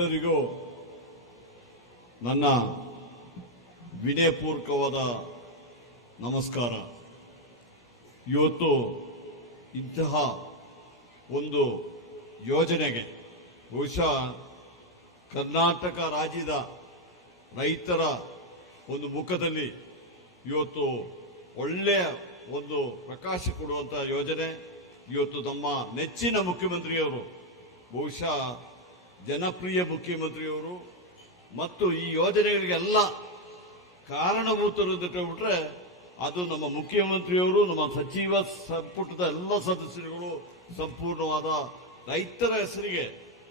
ಎಲ್ಲರಿಗೂ ನನ್ನ ವಿನಯಪೂರ್ವಕವಾದ ನಮಸ್ಕಾರ ಇವತ್ತು ಇಂತಹ ಒಂದು ಯೋಜನೆಗೆ ಬಹುಶಃ ಕರ್ನಾಟಕ ರಾಜ್ಯದ ರೈತರ ಒಂದು ಮುಖದಲ್ಲಿ ಇವತ್ತು ಒಳ್ಳೆಯ ಒಂದು ಪ್ರಕಾಶ ಕೊಡುವಂತಹ ಯೋಜನೆ ಇವತ್ತು ನಮ್ಮ ನೆಚ್ಚಿನ ಮುಖ್ಯಮಂತ್ರಿಯವರು ಬಹುಶಃ ಜನಪ್ರಿಯ ಮುಖ್ಯಮಂತ್ರಿಯವರು ಮತ್ತು ಈ ಯೋಜನೆಗಳಿಗೆಲ್ಲ ಕಾರಣಭೂತರು ಹೇಳ್ಬಿಟ್ರೆ ಅದು ನಮ್ಮ ಮುಖ್ಯಮಂತ್ರಿಯವರು ನಮ್ಮ ಸಚಿವ ಸಂಪುಟದ ಎಲ್ಲ ಸದಸ್ಯರುಗಳು ಸಂಪೂರ್ಣವಾದ ರೈತರ ಹೆಸರಿಗೆ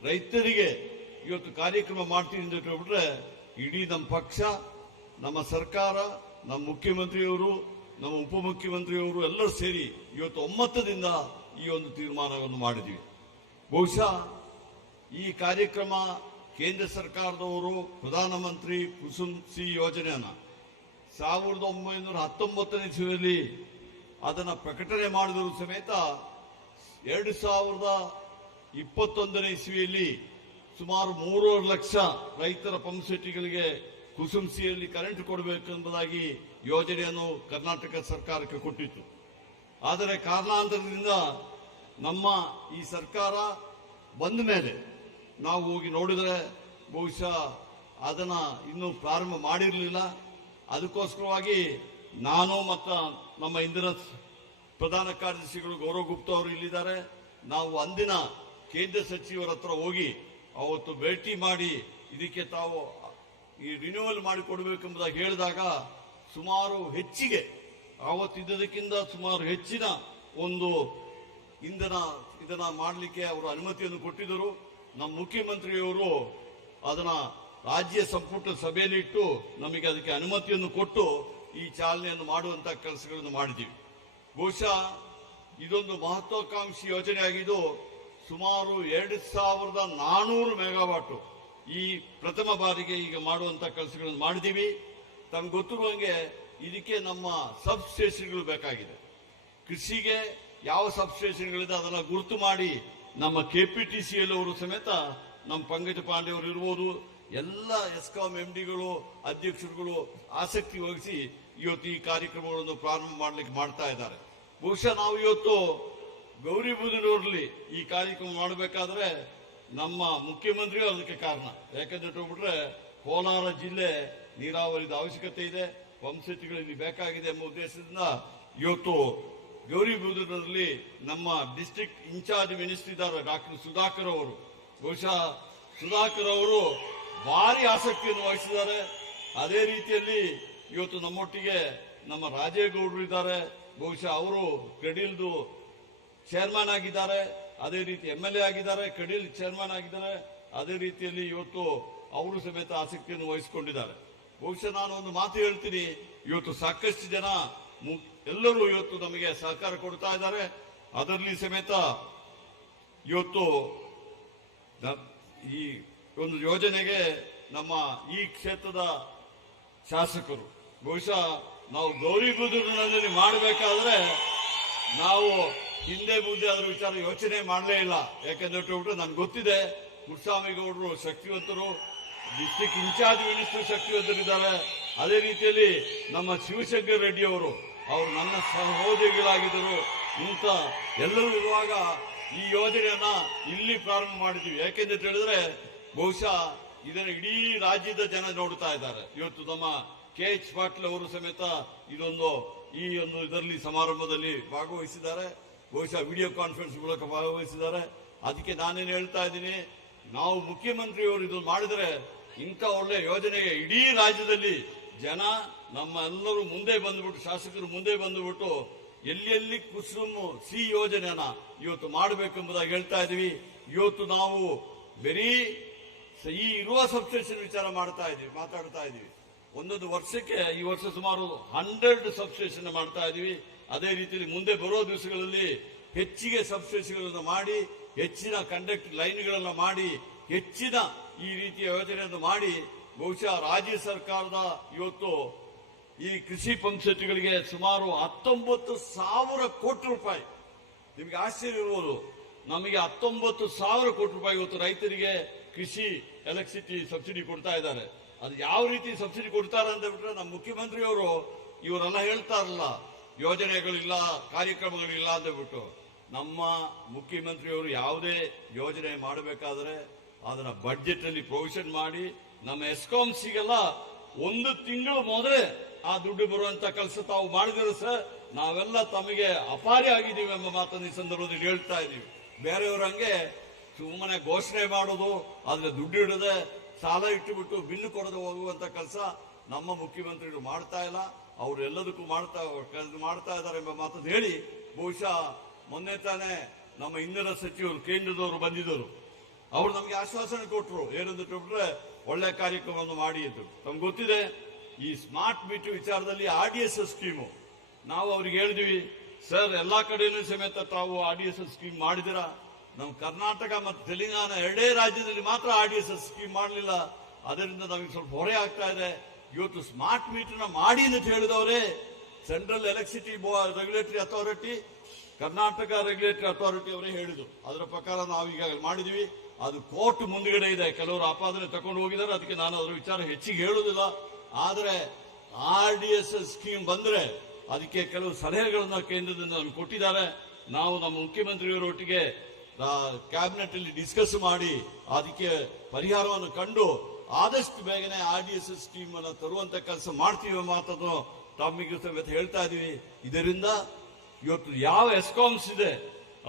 ರೈತರಿಗೆ ಇವತ್ತು ಕಾರ್ಯಕ್ರಮ ಮಾಡ್ತೀನಿ ಅಂತ ಹೇಳ್ಬಿಟ್ರೆ ಇಡೀ ನಮ್ಮ ಪಕ್ಷ ನಮ್ಮ ಸರ್ಕಾರ ನಮ್ಮ ಮುಖ್ಯಮಂತ್ರಿಯವರು ನಮ್ಮ ಉಪಮುಖ್ಯಮಂತ್ರಿಯವರು ಎಲ್ಲರೂ ಸೇರಿ ಇವತ್ತು ಒಮ್ಮತದಿಂದ ಈ ಒಂದು ತೀರ್ಮಾನವನ್ನು ಮಾಡಿದ್ದೀವಿ ಬಹುಶಃ ಈ ಕಾರ್ಯಕ್ರಮ ಕೇಂದ್ರ ಸರ್ಕಾರದವರು ಪ್ರಧಾನಮಂತ್ರಿ ಕುಸುಮ್ ಸಿ ಯೋಜನೆಯನ್ನ ಸಾವಿರದ ಒಂಬೈನೂರ ಹತ್ತೊಂಬತ್ತನೇ ಇಸವಿಯಲ್ಲಿ ಅದನ್ನು ಪ್ರಕಟಣೆ ಮಾಡಿದರೂ ಸಮೇತ ಎರಡು ಸಾವಿರದ ಇಪ್ಪತ್ತೊಂದನೇ ಇಸವಿಯಲ್ಲಿ ಸುಮಾರು ಮೂರೂವರೆ ಲಕ್ಷ ರೈತರ ಪಂಪ್ಸೆಟ್ಗಳಿಗೆ ಕುಸುಂಸಿಯಲ್ಲಿ ಕರೆಂಟ್ ಕೊಡಬೇಕೆಂಬುದಾಗಿ ಯೋಜನೆಯನ್ನು ಕರ್ನಾಟಕ ಸರ್ಕಾರಕ್ಕೆ ಕೊಟ್ಟಿತ್ತು ಆದರೆ ಕಾರಣಾಂತರದಿಂದ ನಮ್ಮ ಈ ಸರ್ಕಾರ ಬಂದ ಮೇಲೆ ನಾವು ಹೋಗಿ ನೋಡಿದರೆ ಬಹುಶಃ ಅದನ್ನು ಇನ್ನೂ ಪ್ರಾರಂಭ ಮಾಡಿರಲಿಲ್ಲ ಅದಕ್ಕೋಸ್ಕರವಾಗಿ ನಾನು ಮತ್ತು ನಮ್ಮ ಇಂದಿನ ಪ್ರಧಾನ ಕಾರ್ಯದರ್ಶಿಗಳು ಗೌರವ್ ಗುಪ್ತ ಅವರು ಇಲ್ಲಿದ್ದಾರೆ ನಾವು ಅಂದಿನ ಕೇಂದ್ರ ಸಚಿವರ ಹತ್ರ ಹೋಗಿ ಅವತ್ತು ಭೇಟಿ ಮಾಡಿ ಇದಕ್ಕೆ ತಾವು ಈ ರಿನ್ಯೂವಲ್ ಮಾಡಿಕೊಡ್ಬೇಕೆಂಬುದಾಗಿ ಹೇಳಿದಾಗ ಸುಮಾರು ಹೆಚ್ಚಿಗೆ ಅವತ್ತಿದ್ದಕ್ಕಿಂತ ಸುಮಾರು ಹೆಚ್ಚಿನ ಒಂದು ಇಂಧನ ಇದನ್ನು ಮಾಡಲಿಕ್ಕೆ ಅವರು ಅನುಮತಿಯನ್ನು ಕೊಟ್ಟಿದ್ದರು ನಮ್ಮ ಮುಖ್ಯಮಂತ್ರಿಯವರು ಅದನ್ನ ರಾಜ್ಯ ಸಂಪುಟ ಸಭೆಯಲ್ಲಿಟ್ಟು ನಮಗೆ ಅದಕ್ಕೆ ಅನುಮತಿಯನ್ನು ಕೊಟ್ಟು ಈ ಚಾಲನೆಯನ್ನು ಮಾಡುವಂಥ ಕೆಲಸಗಳನ್ನು ಮಾಡಿದ್ದೀವಿ ಬಹುಶಃ ಇದೊಂದು ಮಹತ್ವಾಕಾಂಕ್ಷಿ ಯೋಜನೆ ಆಗಿದ್ದು ಸುಮಾರು ಎರಡು ಸಾವಿರದ ನಾನೂರು ಮೆಗಾವಾಟು ಈ ಪ್ರಥಮ ಬಾರಿಗೆ ಈಗ ಮಾಡುವಂಥ ಕೆಲಸಗಳನ್ನು ಮಾಡಿದ್ದೀವಿ ತಮ್ಗೆ ಗೊತ್ತಿರುವಂಗೆ ಇದಕ್ಕೆ ನಮ್ಮ ಸಬ್ ಸ್ಟೇಷನ್ಗಳು ಬೇಕಾಗಿದೆ ಕೃಷಿಗೆ ಯಾವ ಸಬ್ ಸ್ಟೇಷನ್ಗಳಿದೆ ಅದನ್ನು ಗುರುತು ಮಾಡಿ ನಮ್ಮ ಕೆ ಪಿ ಟಿ ಸಿ ಅವರು ಸಮೇತ ನಮ್ಮ ಪಂಕಜ ಅವರು ಇರ್ಬೋದು ಎಲ್ಲ ಎಸ್ಕಾಂ ಎಂ ಡಿಗಳು ಅಧ್ಯಕ್ಷರುಗಳು ಆಸಕ್ತಿ ವಹಿಸಿ ಇವತ್ತು ಈ ಕಾರ್ಯಕ್ರಮಗಳನ್ನು ಪ್ರಾರಂಭ ಮಾಡಲಿಕ್ಕೆ ಮಾಡ್ತಾ ಇದ್ದಾರೆ ಬಹುಶಃ ನಾವು ಇವತ್ತು ಗೌರಿಬುದನೂರಲ್ಲಿ ಈ ಕಾರ್ಯಕ್ರಮ ಮಾಡಬೇಕಾದ್ರೆ ನಮ್ಮ ಮುಖ್ಯಮಂತ್ರಿಗಳು ಅದಕ್ಕೆ ಕಾರಣ ಯಾಕಂದ್ರೆ ಹೋಗ್ಬಿಟ್ರೆ ಕೋಲಾರ ಜಿಲ್ಲೆ ನೀರಾವರಿದ ಅವಶ್ಯಕತೆ ಇದೆ ಪಂಪ್ಸೆಟ್ಗಳು ಇಲ್ಲಿ ಬೇಕಾಗಿದೆ ಎಂಬ ಉದ್ದೇಶದಿಂದ ಇವತ್ತು ಗೌರಿಬಿದೂರಲ್ಲಿ ನಮ್ಮ ಡಿಸ್ಟ್ರಿಕ್ಟ್ ಇನ್ಚಾರ್ಜ್ ಮಿನಿಸ್ಟರ್ ಇದ್ದಾರೆ ಡಾಕ್ಟರ್ ಸುಧಾಕರ್ ಅವರು ಬಹುಶಃ ಸುಧಾಕರ್ ಅವರು ಭಾರಿ ಆಸಕ್ತಿಯನ್ನು ವಹಿಸಿದ್ದಾರೆ ಅದೇ ರೀತಿಯಲ್ಲಿ ಇವತ್ತು ನಮ್ಮೊಟ್ಟಿಗೆ ನಮ್ಮ ರಾಜೇಗೌಡರು ಇದ್ದಾರೆ ಬಹುಶಃ ಅವರು ಕಡೀಲ್ದು ಚೇರ್ಮನ್ ಆಗಿದ್ದಾರೆ ಅದೇ ರೀತಿ ಎಮ್ ಎಲ್ ಎ ಆಗಿದ್ದಾರೆ ಕಡೀಲ್ ಚೇರ್ಮನ್ ಆಗಿದ್ದಾರೆ ಅದೇ ರೀತಿಯಲ್ಲಿ ಇವತ್ತು ಅವರು ಸಮೇತ ಆಸಕ್ತಿಯನ್ನು ವಹಿಸಿಕೊಂಡಿದ್ದಾರೆ ಬಹುಶಃ ನಾನು ಒಂದು ಮಾತು ಹೇಳ್ತೀನಿ ಇವತ್ತು ಸಾಕಷ್ಟು ಜನ ಎಲ್ಲರೂ ಇವತ್ತು ನಮಗೆ ಸಹಕಾರ ಕೊಡ್ತಾ ಇದ್ದಾರೆ ಅದರಲ್ಲಿ ಸಮೇತ ಇವತ್ತು ಈ ಒಂದು ಯೋಜನೆಗೆ ನಮ್ಮ ಈ ಕ್ಷೇತ್ರದ ಶಾಸಕರು ಬಹುಶಃ ನಾವು ಗೌರಿ ಬುದ್ಧನಲ್ಲಿ ಮಾಡಬೇಕಾದ್ರೆ ನಾವು ಹಿಂದೆ ಮುಂದೆ ಅದರ ವಿಚಾರ ಯೋಚನೆ ಮಾಡಲೇ ಇಲ್ಲ ಯಾಕೆಂದ್ರೆ ಹೇಳ್ಬಿಟ್ಟು ನಮ್ಗೆ ಗೊತ್ತಿದೆ ಗೌಡರು ಶಕ್ತಿವಂತರು ಡಿಸ್ಟಿಕ್ ಇನ್ಚಾರ್ಜ್ ಮಿನಿಸ್ಟರ್ ಶಕ್ತಿವಂತರಿದ್ದಾರೆ ಅದೇ ರೀತಿಯಲ್ಲಿ ನಮ್ಮ ಶಿವಶಂಕರ್ ರೆಡ್ಡಿ ಅವರು ಅವರು ನನ್ನ ಸಹೋದರಿಗಳಾಗಿದ್ದರು ಇಂತ ಎಲ್ಲರೂ ಇರುವಾಗ ಈ ಯೋಜನೆಯನ್ನ ಇಲ್ಲಿ ಪ್ರಾರಂಭ ಮಾಡಿದ್ದೀವಿ ಯಾಕೆಂತ ಹೇಳಿದ್ರೆ ಬಹುಶಃ ಇದನ್ನು ಇಡೀ ರಾಜ್ಯದ ಜನ ನೋಡ್ತಾ ಇದ್ದಾರೆ ಇವತ್ತು ನಮ್ಮ ಕೆ ಎಚ್ ಪಾಟೀಲ್ ಅವರು ಸಮೇತ ಇದೊಂದು ಈ ಒಂದು ಇದರಲ್ಲಿ ಸಮಾರಂಭದಲ್ಲಿ ಭಾಗವಹಿಸಿದ್ದಾರೆ ಬಹುಶಃ ವಿಡಿಯೋ ಕಾನ್ಫರೆನ್ಸ್ ಮೂಲಕ ಭಾಗವಹಿಸಿದ್ದಾರೆ ಅದಕ್ಕೆ ನಾನೇನು ಹೇಳ್ತಾ ಇದ್ದೀನಿ ನಾವು ಮುಖ್ಯಮಂತ್ರಿಯವರು ಇದನ್ನು ಮಾಡಿದ್ರೆ ಇಂಥ ಒಳ್ಳೆ ಯೋಜನೆಗೆ ಇಡೀ ರಾಜ್ಯದಲ್ಲಿ ಜನ ನಮ್ಮ ಎಲ್ಲರೂ ಮುಂದೆ ಬಂದ್ಬಿಟ್ಟು ಶಾಸಕರು ಮುಂದೆ ಬಂದ್ಬಿಟ್ಟು ಎಲ್ಲೆಲ್ಲಿ ಕುಸುಮ್ ಸಿ ಯೋಜನೆಯನ್ನ ಇವತ್ತು ಮಾಡಬೇಕೆಂಬುದಾಗಿ ಹೇಳ್ತಾ ಇದೀವಿ ಇವತ್ತು ನಾವು ಬರೀ ಈ ಇರುವ ಸಬ್ಸ್ಟೇಷನ್ ವಿಚಾರ ಮಾಡ್ತಾ ಇದೀವಿ ಮಾತಾಡ್ತಾ ಇದೀವಿ ಒಂದೊಂದು ವರ್ಷಕ್ಕೆ ಈ ವರ್ಷ ಸುಮಾರು ಹಂಡ್ರೆಡ್ ಸಬ್ಸ್ಟೇಷನ್ ಮಾಡ್ತಾ ಇದೀವಿ ಅದೇ ರೀತಿಯಲ್ಲಿ ಮುಂದೆ ಬರೋ ದಿವಸಗಳಲ್ಲಿ ಹೆಚ್ಚಿಗೆ ಸಬ್ಸ್ಟೇಷನ್ಗಳನ್ನು ಮಾಡಿ ಹೆಚ್ಚಿನ ಕಂಡಕ್ಟ್ ಲೈನ್ಗಳನ್ನು ಮಾಡಿ ಹೆಚ್ಚಿನ ಈ ರೀತಿಯ ಯೋಜನೆಯನ್ನು ಮಾಡಿ ಬಹುಶಃ ರಾಜ್ಯ ಸರ್ಕಾರದ ಇವತ್ತು ಈ ಕೃಷಿ ಪಂಪ್ಸೆಟ್ಗಳಿಗೆ ಸುಮಾರು ಹತ್ತೊಂಬತ್ತು ಸಾವಿರ ಕೋಟಿ ರೂಪಾಯಿ ನಿಮಗೆ ಆಶ್ಚರ್ಯ ಇರ್ಬೋದು ನಮಗೆ ಹತ್ತೊಂಬತ್ತು ಸಾವಿರ ಕೋಟಿ ರೂಪಾಯಿ ಇವತ್ತು ರೈತರಿಗೆ ಕೃಷಿ ಎಲೆಕ್ಟ್ರಿಸಿಟಿ ಸಬ್ಸಿಡಿ ಕೊಡ್ತಾ ಇದ್ದಾರೆ ಅದು ಯಾವ ರೀತಿ ಸಬ್ಸಿಡಿ ಕೊಡ್ತಾರೆ ಅಂತ ಬಿಟ್ರೆ ನಮ್ಮ ಮುಖ್ಯಮಂತ್ರಿಯವರು ಇವರೆಲ್ಲ ಹೇಳ್ತಾರಲ್ಲ ಯೋಜನೆಗಳಿಲ್ಲ ಕಾರ್ಯಕ್ರಮಗಳಿಲ್ಲ ಅಂತ ಬಿಟ್ಟು ನಮ್ಮ ಮುಖ್ಯಮಂತ್ರಿಯವರು ಯಾವುದೇ ಯೋಜನೆ ಮಾಡಬೇಕಾದ್ರೆ ಅದನ್ನ ಬಡ್ಜೆಟ್ ಅಲ್ಲಿ ಪ್ರೊವಿಷನ್ ಮಾಡಿ ನಮ್ಮ ಸಿಗಲ್ಲ ಒಂದು ತಿಂಗಳು ಮೊದಲೇ ಆ ದುಡ್ಡು ಬರುವಂತ ಕೆಲಸ ತಾವು ಮಾಡಿದ್ರೆ ಸರ್ ನಾವೆಲ್ಲ ತಮಗೆ ಅಪಾರಿ ಆಗಿದ್ದೀವಿ ಎಂಬ ಮಾತನ್ನು ಈ ಸಂದರ್ಭದಲ್ಲಿ ಹೇಳ್ತಾ ಇದ್ದೀವಿ ಬೇರೆಯವ್ರ ಹಂಗೆ ಸುಮ್ಮನೆ ಘೋಷಣೆ ಮಾಡೋದು ಆದ್ರೆ ದುಡ್ಡು ಇಡದೆ ಸಾಲ ಇಟ್ಟುಬಿಟ್ಟು ಬಿಲ್ ಕೊಡದೆ ಹೋಗುವಂತ ಕೆಲಸ ನಮ್ಮ ಮುಖ್ಯಮಂತ್ರಿಗಳು ಮಾಡ್ತಾ ಇಲ್ಲ ಅವರು ಎಲ್ಲದಕ್ಕೂ ಮಾಡ್ತಾ ಮಾಡ್ತಾ ಇದ್ದಾರೆ ಎಂಬ ಮಾತನ್ನು ಹೇಳಿ ಬಹುಶಃ ಮೊನ್ನೆ ತಾನೇ ನಮ್ಮ ಇಂಧನ ಸಚಿವರು ಕೇಂದ್ರದವರು ಬಂದಿದ್ದರು ಅವರು ನಮಗೆ ಆಶ್ವಾಸನೆ ಕೊಟ್ಟರು ಏನಂತ ಬಿಟ್ರೆ ಒಳ್ಳೆ ಕಾರ್ಯಕ್ರಮವನ್ನು ಮಾಡಿ ಅಂತ ಗೊತ್ತಿದೆ ಈ ಸ್ಮಾರ್ಟ್ ಮೀಟರ್ ವಿಚಾರದಲ್ಲಿ R D S S scheme ನಾವು ಅವ್ರಿಗೆ ಹೇಳಿದ್ವಿ ಸರ್ ಎಲ್ಲಾ ಕಡೆಯೂ ಸಮೇತ ತಾವು R D S S scheme ಮಾಡಿದಿರಾ ನಮ್ಮ ಕರ್ನಾಟಕ ಮತ್ತು ತೆಲಂಗಾಣ ಎರಡೇ ರಾಜ್ಯದಲ್ಲಿ ಮಾತ್ರ R D S S scheme ಮಾಡಲಿಲ್ಲ ಅದರಿಂದ ನಮಗೆ ಸ್ವಲ್ಪ ಹೊರೆ ಆಗ್ತಾ ಇದೆ ಇವತ್ತು ಸ್ಮಾರ್ಟ್ ನ ಮಾಡಿ ಅಂತ ಹೇಳಿದವರೇ central electricity regulatory authority Karnataka regulatory authority ಅವರೇ ಹೇಳಿದ್ರು ಅದರ ಪ್ರಕಾರ ನಾವು ಈಗಾಗಲೇ ಮಾಡಿದ್ವಿ ಅದು ಕೋರ್ಟ್ ಮುಂದುಗಡೆ ಇದೆ ಕೆಲವರು ಆಪಾದನೆ ತಗೊಂಡು ಹೋಗಿದ್ದಾರೆ ಅದಕ್ಕೆ ನಾನು ಅದರ ವಿಚಾರ ಹೆಚ್ಚಿಗೆ ಹೇಳುವುದಿಲ್ಲ ಆದರೆ ಆರ್ ಡಿ ಎಸ್ ಸ್ಕೀಮ್ ಬಂದರೆ ಅದಕ್ಕೆ ಕೆಲವು ಸಲಹೆಗಳನ್ನು ಕೇಂದ್ರದಿಂದ ಕೊಟ್ಟಿದ್ದಾರೆ ನಾವು ನಮ್ಮ ಮುಖ್ಯಮಂತ್ರಿಯವರೊಟ್ಟಿಗೆ ಕ್ಯಾಬಿನೆಟ್ ಅಲ್ಲಿ ಡಿಸ್ಕಸ್ ಮಾಡಿ ಅದಕ್ಕೆ ಪರಿಹಾರವನ್ನು ಕಂಡು ಆದಷ್ಟು ಬೇಗನೆ ಆರ್ ಡಿ ಎಸ್ ಸ್ಕೀಮ್ ಅನ್ನು ತರುವಂತ ಕೆಲಸ ಮಾಡ್ತೀವಿ ಮಾತನ್ನು ತಮ್ಮಿಗೆ ಸಮೇತ ಹೇಳ್ತಾ ಇದೀವಿ ಇದರಿಂದ ಇವತ್ತು ಯಾವ ಎಸ್ಕಾಮ್ಸ್ ಇದೆ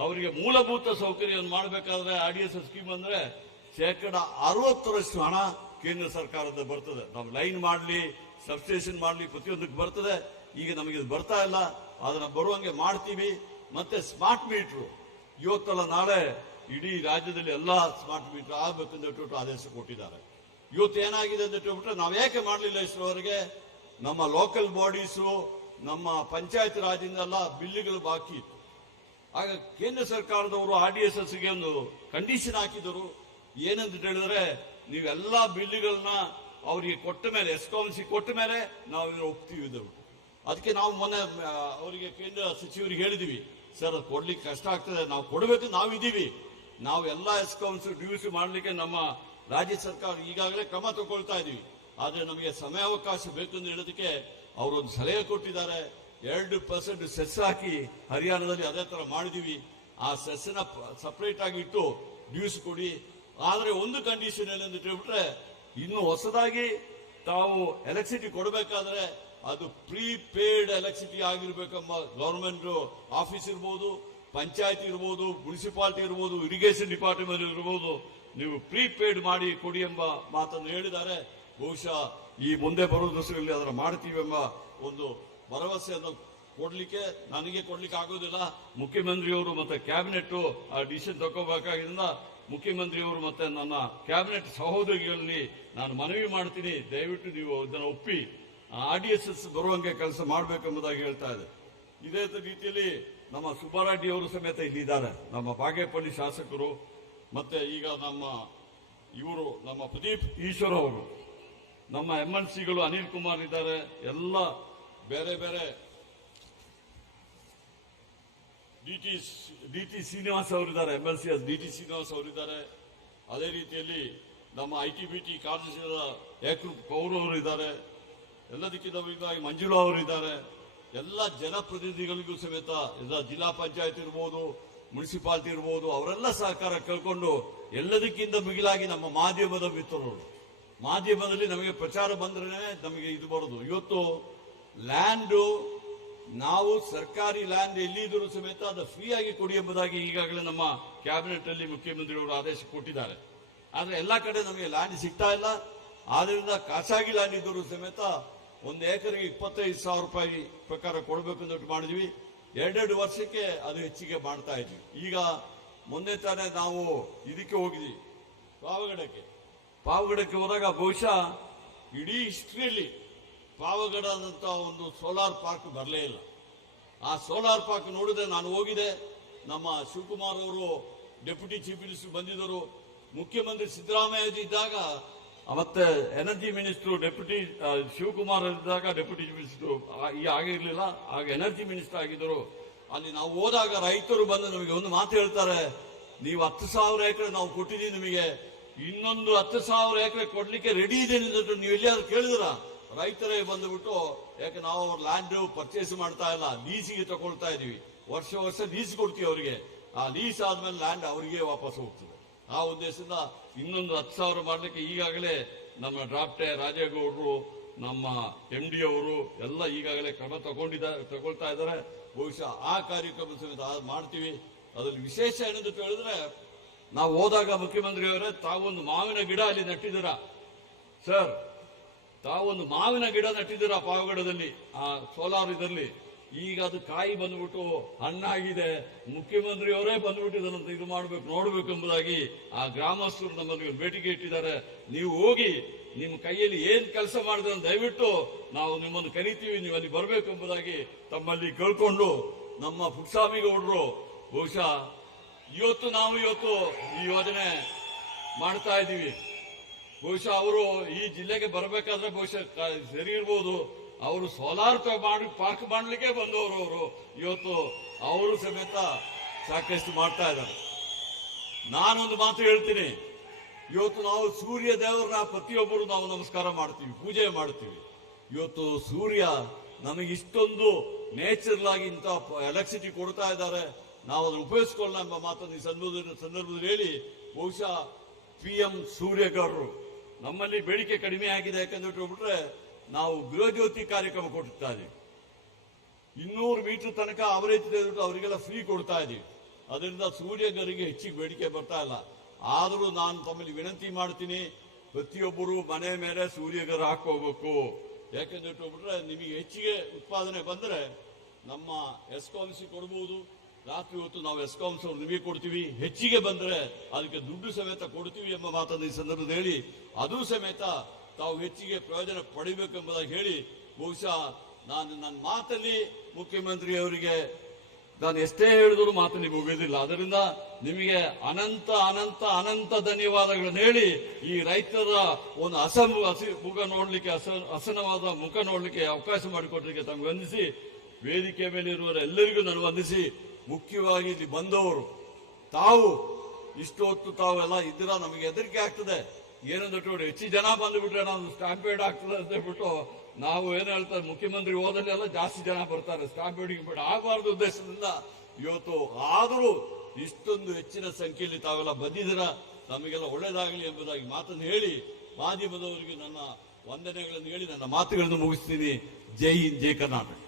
ಅವರಿಗೆ ಮೂಲಭೂತ ಸೌಕರ್ಯವನ್ನು ಮಾಡಬೇಕಾದ್ರೆ ಆರ್ ಡಿ ಎಸ್ ಸ್ಕೀಮ್ ಅಂದ್ರೆ ಶೇಕಡ ಅರವತ್ತರಷ್ಟು ಹಣ ಕೇಂದ್ರ ಸರ್ಕಾರದ ಬರ್ತದೆ ನಾವು ಲೈನ್ ಮಾಡಲಿ ಸಬ್ಸ್ಟೇಷನ್ ಮಾಡಲಿ ಪ್ರತಿಯೊಂದಕ್ಕೆ ಬರ್ತದೆ ಈಗ ನಮಗೆ ಇದು ಬರ್ತಾ ಇಲ್ಲ ಅದನ್ನ ಬರುವಂಗೆ ಮಾಡ್ತೀವಿ ಮತ್ತೆ ಸ್ಮಾರ್ಟ್ ಮೀಟ್ರು ಇವತ್ತಲ್ಲ ನಾಳೆ ಇಡೀ ರಾಜ್ಯದಲ್ಲಿ ಎಲ್ಲ ಸ್ಮಾರ್ಟ್ ಮೀಟರ್ ಆಗಬೇಕು ಅಂತ ಹೇಳ್ಬಿಟ್ಟು ಆದೇಶ ಕೊಟ್ಟಿದ್ದಾರೆ ಇವತ್ತು ಏನಾಗಿದೆ ಅಂತ ಹೇಳ್ಬಿಟ್ರೆ ನಾವು ಯಾಕೆ ಮಾಡಲಿಲ್ಲ ಇಷ್ಟರವರೆಗೆ ನಮ್ಮ ಲೋಕಲ್ ಬಾಡೀಸು ನಮ್ಮ ಪಂಚಾಯತ್ ರಾಜಿಂದೆಲ್ಲ ಬಿಲ್ಗಳು ಬಾಕಿ ಇತ್ತು ಆಗ ಕೇಂದ್ರ ಸರ್ಕಾರದವರು ಆರ್ ಡಿ ಎಸ್ ಗೆ ಒಂದು ಕಂಡೀಷನ್ ಹಾಕಿದರು ಏನಂತ ಹೇಳಿದ್ರೆ ನೀವೆಲ್ಲ ಬಿಲ್ಗಳನ್ನ ಅವರಿಗೆ ಕೊಟ್ಟ ಮೇಲೆ ಎಸ್ಕಾಂಸಿ ಕೊಟ್ಟ ಮೇಲೆ ನಾವು ಒಪ್ತೀವಿ ಅದಕ್ಕೆ ನಾವು ಮೊನ್ನೆ ಅವರಿಗೆ ಕೇಂದ್ರ ಸಚಿವರಿಗೆ ಹೇಳಿದೀವಿ ಸರ್ ಅದು ಕೊಡ್ಲಿಕ್ಕೆ ಕಷ್ಟ ಆಗ್ತದೆ ನಾವು ಕೊಡಬೇಕು ನಾವು ಇದೀವಿ ನಾವು ಎಲ್ಲ ಎಸ್ಕಾಮ್ಸ್ ಡ್ಯೂಸ್ ಮಾಡಲಿಕ್ಕೆ ನಮ್ಮ ರಾಜ್ಯ ಸರ್ಕಾರ ಈಗಾಗಲೇ ಕ್ರಮ ತಗೊಳ್ತಾ ಇದೀವಿ ಆದರೆ ನಮಗೆ ಸಮಯಾವಕಾಶ ಬೇಕು ಅಂತ ಹೇಳೋದಕ್ಕೆ ಅವರೊಂದು ಸಲಹೆ ಕೊಟ್ಟಿದ್ದಾರೆ ಎರಡು ಪರ್ಸೆಂಟ್ ಸೆಸ್ ಹಾಕಿ ಹರಿಯಾಣದಲ್ಲಿ ಅದೇ ಥರ ಮಾಡಿದೀವಿ ಆ ಸೆಸ್ನ ಸಪ್ರೇಟ್ ಆಗಿ ಇಟ್ಟು ನ್ಯೂಸ್ ಕೊಡಿ ಆದರೆ ಒಂದು ಕಂಡೀಷನ್ ಏನಂತ ಹೇಳ್ಬಿಟ್ರೆ ಇನ್ನು ಹೊಸದಾಗಿ ತಾವು ಎಲೆಕ್ಟ್ರಿಸಿಟಿ ಕೊಡಬೇಕಾದ್ರೆ ಅದು ಪ್ರೀಪೇಯ್ಡ್ ಎಲೆಕ್ಟ್ರಿಸಿಟಿ ಆಗಿರ್ಬೇಕಮ್ಮ ಗೌರ್ಮೆಂಟ್ ಆಫೀಸ್ ಇರ್ಬೋದು ಪಂಚಾಯತ್ ಇರ್ಬೋದು ಮುನ್ಸಿಪಾಲ್ಟಿ ಇರ್ಬೋದು ಇರಿಗೇಷನ್ ಡಿಪಾರ್ಟ್ಮೆಂಟ್ ಇರ್ಬೋದು ನೀವು ಪ್ರೀ ಮಾಡಿ ಕೊಡಿ ಎಂಬ ಮಾತನ್ನು ಹೇಳಿದ್ದಾರೆ ಬಹುಶಃ ಈ ಮುಂದೆ ಬರುವ ದಿವಸಗಳಲ್ಲಿ ಅದರ ಮಾಡ್ತೀವಿ ಎಂಬ ಒಂದು ಭರವಸೆಯನ್ನು ಕೊಡ್ಲಿಕ್ಕೆ ನನಗೆ ಕೊಡ್ಲಿಕ್ಕೆ ಆಗೋದಿಲ್ಲ ಮುಖ್ಯಮಂತ್ರಿಯವರು ಮತ್ತೆ ಕ್ಯಾಬಿನೆಟ್ ಆ ಡಿಸಿಷನ್ ತಗೋಬೇಕಾಗಿದ್ರಿಂದ ಮುಖ್ಯಮಂತ್ರಿಯವರು ಮತ್ತೆ ನನ್ನ ಕ್ಯಾಬಿನೆಟ್ ಸಹೋದರಿಗಳಲ್ಲಿ ನಾನು ಮನವಿ ಮಾಡ್ತೀನಿ ದಯವಿಟ್ಟು ನೀವು ಇದನ್ನು ಒಪ್ಪಿ ಆರ್ ಡಿ ಎಸ್ ಎಸ್ ಬರುವಂಗೆ ಕೆಲಸ ಮಾಡಬೇಕೆಂಬುದಾಗಿ ಹೇಳ್ತಾ ಇದೆ ಇದೇ ರೀತಿಯಲ್ಲಿ ನಮ್ಮ ಸುಬ್ಬಾರೆಡ್ಡಿ ಅವರು ಸಮೇತ ಇಲ್ಲಿದ್ದಾರೆ ನಮ್ಮ ಬಾಗೇಪಳ್ಳಿ ಶಾಸಕರು ಮತ್ತೆ ಈಗ ನಮ್ಮ ಇವರು ನಮ್ಮ ಪ್ರದೀಪ್ ಈಶ್ವರ ಅವರು ನಮ್ಮ ಎಂ ಎಲ್ ಸಿಗಳು ಅನಿಲ್ ಕುಮಾರ್ ಇದ್ದಾರೆ ಎಲ್ಲ ಬೇರೆ ಬೇರೆ D T D T Srinivas ಅವರಿದ್ದಾರೆ M L C S D T Srinivas ಅವರಿದ್ದಾರೆ ಅದೇ ರೀತಿಯಲ್ಲಿ ನಮ್ಮ ಐ ಟಿ ಬಿ ಟಿ ಕೌರ್ ಅವರು ಇದ್ದಾರೆ ಎಲ್ಲದಕ್ಕಿಂತ ಮುಖ್ಯವಾಗಿ ಮಂಜುಳಾ ಅವರು ಇದ್ದಾರೆ ಎಲ್ಲ ಜನಪ್ರತಿನಿಧಿಗಳಿಗೂ ಸಮೇತ ಎಲ್ಲ ಜಿಲ್ಲಾ ಪಂಚಾಯತ್ ಇರ್ಬೋದು ಮುನ್ಸಿಪಾಲ್ಟಿ ಇರ್ಬೋದು ಅವರೆಲ್ಲ ಸಹಕಾರ ಕಳ್ಕೊಂಡು ಎಲ್ಲದಕ್ಕಿಂತ ಮಿಗಿಲಾಗಿ ನಮ್ಮ ಮಾಧ್ಯಮದ ಮಿತ್ರರು ಮಾಧ್ಯಮದಲ್ಲಿ ನಮಗೆ ಪ್ರಚಾರ ಬಂದ್ರೆ ನಮಗೆ ಇದು ಬರೋದು ಇವತ್ತು ಲ್ಯಾಂಡು ನಾವು ಸರ್ಕಾರಿ ಲ್ಯಾಂಡ್ ಎಲ್ಲಿದ್ದರೂ ಸಮೇತ ಅದು ಫ್ರೀ ಆಗಿ ಕೊಡಿ ಎಂಬುದಾಗಿ ಈಗಾಗಲೇ ನಮ್ಮ ಕ್ಯಾಬಿನೆಟ್ ಅಲ್ಲಿ ಆದೇಶ ಕೊಟ್ಟಿದ್ದಾರೆ ಆದರೆ ಎಲ್ಲ ಕಡೆ ನಮಗೆ ಲ್ಯಾಂಡ್ ಸಿಗ್ತಾ ಇಲ್ಲ ಆದ್ರಿಂದ ಖಾಸಗಿ ಲ್ಯಾಂಡ್ ಇದ್ದರೂ ಸಮೇತ ಒಂದು ಎಕರೆಗೆ ಇಪ್ಪತ್ತೈದು ಸಾವಿರ ರೂಪಾಯಿ ಪ್ರಕಾರ ಕೊಡಬೇಕು ಅಂತ ಮಾಡಿದ್ವಿ ಎರಡೆರಡು ವರ್ಷಕ್ಕೆ ಅದು ಹೆಚ್ಚಿಗೆ ಮಾಡ್ತಾ ಇದ್ವಿ ಈಗ ಮೊನ್ನೆ ತಾನೇ ನಾವು ಇದಕ್ಕೆ ಹೋಗಿದ್ವಿ ಪಾವಗಡಕ್ಕೆ ಪಾವಗಡಕ್ಕೆ ಹೋದಾಗ ಬಹುಶಃ ಇಡೀ ಹಿಸ್ಟ್ರಿಯಲ್ಲಿ ಪಾವಗಡ ಒಂದು ಸೋಲಾರ್ ಪಾರ್ಕ್ ಬರಲೇ ಇಲ್ಲ ಆ ಸೋಲಾರ್ ಪಾರ್ಕ್ ನೋಡಿದ್ರೆ ನಾನು ಹೋಗಿದೆ ನಮ್ಮ ಶಿವಕುಮಾರ್ ಅವರು ಡೆಪ್ಯೂಟಿ ಚೀಫ್ ಮಿನಿಸ್ಟರ್ ಬಂದಿದ್ದರು ಮುಖ್ಯಮಂತ್ರಿ ಸಿದ್ದರಾಮಯ್ಯ ಇದ್ದಾಗ ಮತ್ತೆ ಎನರ್ಜಿ ಮಿನಿಸ್ಟರ್ ಡೆಪ್ಯೂಟಿ ಶಿವಕುಮಾರ್ ಇದ್ದಾಗ ಡೆಪ್ಯೂಟಿ ಮಿನಿಸ್ಟರ್ ಈ ಆಗಿರಲಿಲ್ಲ ಆಗ ಎನರ್ಜಿ ಮಿನಿಸ್ಟರ್ ಆಗಿದ್ದರು ಅಲ್ಲಿ ನಾವು ಹೋದಾಗ ರೈತರು ಬಂದು ನಮಗೆ ಒಂದು ಮಾತು ಹೇಳ್ತಾರೆ ನೀವು ಹತ್ತು ಸಾವಿರ ಎಕರೆ ನಾವು ಕೊಟ್ಟಿದ್ದೀವಿ ನಿಮಗೆ ಇನ್ನೊಂದು ಹತ್ತು ಸಾವಿರ ಎಕರೆ ಕೊಡ್ಲಿಕ್ಕೆ ರೆಡಿ ಇದೆ ನೀವು ಎಲ್ಲಿಯಾದ್ರೂ ಕೇಳಿದ್ರ ರೈತರೇ ಬಂದುಬಿಟ್ಟು ಯಾಕೆ ನಾವು ಅವ್ರ ಲ್ಯಾಂಡ್ ಪರ್ಚೇಸ್ ಮಾಡ್ತಾ ಇಲ್ಲ ಲೀಸಿಗೆ ತಗೊಳ್ತಾ ಇದೀವಿ ವರ್ಷ ವರ್ಷ ಲೀಸ್ ಕೊಡ್ತೀವಿ ಅವರಿಗೆ ಆ ಲೀಸ್ ಆದ್ಮೇಲೆ ಲ್ಯಾಂಡ್ ಅವರಿಗೆ ವಾಪಸ್ ಹೋಗ್ತದೆ ಆ ಉದ್ದೇಶದಿಂದ ಇನ್ನೊಂದು ಹತ್ತು ಸಾವಿರ ಮಾಡಲಿಕ್ಕೆ ಈಗಾಗಲೇ ನಮ್ಮ ಡ್ರಾಫ್ಟೆ ರಾಜೇಗೌಡರು ನಮ್ಮ ಎಂ ಡಿ ಅವರು ಎಲ್ಲ ಈಗಾಗಲೇ ಕ್ರಮ ತಗೊಂಡಿದ್ದಾರೆ ತಗೊಳ್ತಾ ಇದ್ದಾರೆ ಬಹುಶಃ ಆ ಕಾರ್ಯಕ್ರಮ ಸಮೇತ ಮಾಡ್ತೀವಿ ಅದ್ರಲ್ಲಿ ವಿಶೇಷ ಏನಂತ ಹೇಳಿದ್ರೆ ನಾವು ಹೋದಾಗ ಮುಖ್ಯಮಂತ್ರಿಯವರೇ ಅವರೇ ತಾವೊಂದು ಮಾವಿನ ಗಿಡ ಅಲ್ಲಿ ನೆಟ್ಟಿದ್ದೀರಾ ಸರ್ ತಾವೊಂದು ಮಾವಿನ ಗಿಡ ನಟ್ಟಿದ್ದೀರ ಪಾವಗಡದಲ್ಲಿ ಆ ಸೋಲಾರ್ ಇದರಲ್ಲಿ ಈಗ ಅದು ಕಾಯಿ ಬಂದ್ಬಿಟ್ಟು ಹಣ್ಣಾಗಿದೆ ಮುಖ್ಯಮಂತ್ರಿಯವರೇ ಬಂದ್ಬಿಟ್ಟಿದ್ದಾರಂತ ಇದು ಮಾಡಬೇಕು ನೋಡ್ಬೇಕು ಎಂಬುದಾಗಿ ಆ ಗ್ರಾಮಸ್ಥರು ನಮ್ಮಲ್ಲಿ ಭೇಟಿಗೆ ಇಟ್ಟಿದ್ದಾರೆ ನೀವು ಹೋಗಿ ನಿಮ್ಮ ಕೈಯಲ್ಲಿ ಏನ್ ಕೆಲಸ ಮಾಡಿದ್ರೆ ದಯವಿಟ್ಟು ನಾವು ನಿಮ್ಮನ್ನು ಕರಿತೀವಿ ನೀವು ಅಲ್ಲಿ ಬರಬೇಕು ಎಂಬುದಾಗಿ ತಮ್ಮಲ್ಲಿ ಕೇಳ್ಕೊಂಡು ನಮ್ಮ ಪುಟ್ಸಾಮಿಗೌಡರು ಬಹುಶಃ ಇವತ್ತು ನಾವು ಇವತ್ತು ಈ ಯೋಜನೆ ಮಾಡ್ತಾ ಇದ್ದೀವಿ ಬಹುಶಃ ಅವರು ಈ ಜಿಲ್ಲೆಗೆ ಬರಬೇಕಾದ್ರೆ ಬಹುಶಃ ಸರಿ ಇರ್ಬೋದು ಅವರು ಸೋಲಾರ್ ಮಾಡಿ ಪಾರ್ಕ್ ಮಾಡಲಿಕ್ಕೆ ಬಂದವರು ಅವರು ಇವತ್ತು ಅವರು ಸಮೇತ ಸಾಕಷ್ಟು ಮಾಡ್ತಾ ಇದ್ದಾರೆ ನಾನೊಂದು ಮಾತು ಹೇಳ್ತೀನಿ ಇವತ್ತು ನಾವು ಸೂರ್ಯ ದೇವರನ್ನ ಪ್ರತಿಯೊಬ್ಬರು ನಾವು ನಮಸ್ಕಾರ ಮಾಡ್ತೀವಿ ಪೂಜೆ ಮಾಡ್ತೀವಿ ಇವತ್ತು ಸೂರ್ಯ ನಮಗೆ ಇಷ್ಟೊಂದು ನೇಚರಲ್ ಆಗಿ ಇಂಥ ಎಲೆಕ್ಟ್ರಿಸಿಟಿ ಕೊಡ್ತಾ ಇದ್ದಾರೆ ನಾವು ಅದನ್ನು ಉಪಯೋಗಿಸ್ಕೊಳ್ಳೋಣ ಎಂಬ ಮಾತನ್ನು ಈ ಸಂದರ್ಭದಲ್ಲಿ ಸಂದರ್ಭದಲ್ಲಿ ಹೇಳಿ ಬಹುಶಃ ಪಿ ಎಂ ಸೂರ್ಯಗಾರರು ನಮ್ಮಲ್ಲಿ ಬೇಡಿಕೆ ಕಡಿಮೆ ಆಗಿದೆ ಯಾಕಂತ ಹೇಳ್ಬಿಟ್ರೆ ನಾವು ಗೃಹಜ್ಯೋತಿ ಕಾರ್ಯಕ್ರಮ ಇದೀವಿ ಇನ್ನೂರು ಮೀಟರ್ ತನಕ ಅವರೇಜ್ ಅವರಿಗೆಲ್ಲ ಫ್ರೀ ಕೊಡ್ತಾ ಇದ್ದೀವಿ ಅದರಿಂದ ಸೂರ್ಯಗರಿಗೆ ಹೆಚ್ಚಿಗೆ ಬೇಡಿಕೆ ಬರ್ತಾ ಇಲ್ಲ ಆದರೂ ನಾನು ತಮ್ಮಲ್ಲಿ ವಿನಂತಿ ಮಾಡ್ತೀನಿ ಪ್ರತಿಯೊಬ್ಬರು ಮನೆ ಮೇಲೆ ಸೂರ್ಯಗರ ಹಾಕೋಬೇಕು ಯಾಕೆಂದ್ರೆ ನಿಮಗೆ ಹೆಚ್ಚಿಗೆ ಉತ್ಪಾದನೆ ಬಂದರೆ ನಮ್ಮ ಎಸ್ಕಾಂಸಿ ಕೊಡ್ಬೋದು ರಾತ್ರಿ ಹೊತ್ತು ನಾವು ಎಸ್ಕಾಮ್ಸ್ ಅವ್ರು ನಿಮಗೆ ಕೊಡ್ತೀವಿ ಹೆಚ್ಚಿಗೆ ಬಂದರೆ ಅದಕ್ಕೆ ದುಡ್ಡು ಸಮೇತ ಕೊಡ್ತೀವಿ ಎಂಬ ಮಾತನ್ನು ಈ ಸಂದರ್ಭದಲ್ಲಿ ಹೇಳಿ ಅದು ಸಮೇತ ತಾವು ಹೆಚ್ಚಿಗೆ ಪ್ರಯೋಜನ ಪಡಿಬೇಕೆಂಬುದಾಗಿ ಹೇಳಿ ಬಹುಶಃ ನಾನು ನನ್ನ ಮಾತಲ್ಲಿ ಮುಖ್ಯಮಂತ್ರಿ ಅವರಿಗೆ ನಾನು ಎಷ್ಟೇ ಹೇಳಿದ್ರು ಮಾತು ನಿಮಗೆ ಮುಗಿದಿಲ್ಲ ಅದರಿಂದ ನಿಮಗೆ ಅನಂತ ಅನಂತ ಅನಂತ ಧನ್ಯವಾದಗಳನ್ನು ಹೇಳಿ ಈ ರೈತರ ಒಂದು ಅಸಮ ಮುಖ ನೋಡಲಿಕ್ಕೆ ಅಸ ಹಸನವಾದ ಮುಖ ನೋಡಲಿಕ್ಕೆ ಅವಕಾಶ ಮಾಡಿಕೊಟ್ಟರಿಗೆ ತಮಗೆ ವಂದಿಸಿ ವೇದಿಕೆ ಮೇಲೆ ಎಲ್ಲರಿಗೂ ನಾನು ವಂದಿಸಿ ಮುಖ್ಯವಾಗಿ ಇಲ್ಲಿ ಬಂದವರು ತಾವು ಇಷ್ಟೊತ್ತು ತಾವೆಲ್ಲ ಇದ್ದೀರಾ ನಮಗೆ ಹೆದರಿಕೆ ಆಗ್ತದೆ ಏನಂದ್ಬಿಟ್ಟು ಹೆಚ್ಚು ಜನ ಬಂದುಬಿಟ್ರೆ ನಾವು ಸ್ಟಾಂಪೇಡ್ ಆಗ್ತದೆ ಅಂತ ಹೇಳ್ಬಿಟ್ಟು ನಾವು ಏನು ಹೇಳ್ತಾರೆ ಮುಖ್ಯಮಂತ್ರಿ ಹೋದಲ್ಲೆಲ್ಲ ಜಾಸ್ತಿ ಜನ ಬರ್ತಾರೆ ಸ್ಟಾಂಪೇಡಿಗೆ ಬಿಟ್ಟು ಆಗಬಾರ್ದು ಉದ್ದೇಶದಿಂದ ಇವತ್ತು ಆದರೂ ಇಷ್ಟೊಂದು ಹೆಚ್ಚಿನ ಸಂಖ್ಯೆಯಲ್ಲಿ ತಾವೆಲ್ಲ ಬಂದಿದ್ದೀರಾ ನಮಗೆಲ್ಲ ಒಳ್ಳೇದಾಗಲಿ ಎಂಬುದಾಗಿ ಮಾತನ್ನು ಹೇಳಿ ಮಾಧ್ಯಮದವರಿಗೆ ನನ್ನ ವಂದನೆಗಳನ್ನು ಹೇಳಿ ನನ್ನ ಮಾತುಗಳನ್ನು ಮುಗಿಸ್ತೀನಿ ಜೈ ಹಿಂದ್ ಜೈ ಕರ್ನಾಟಕ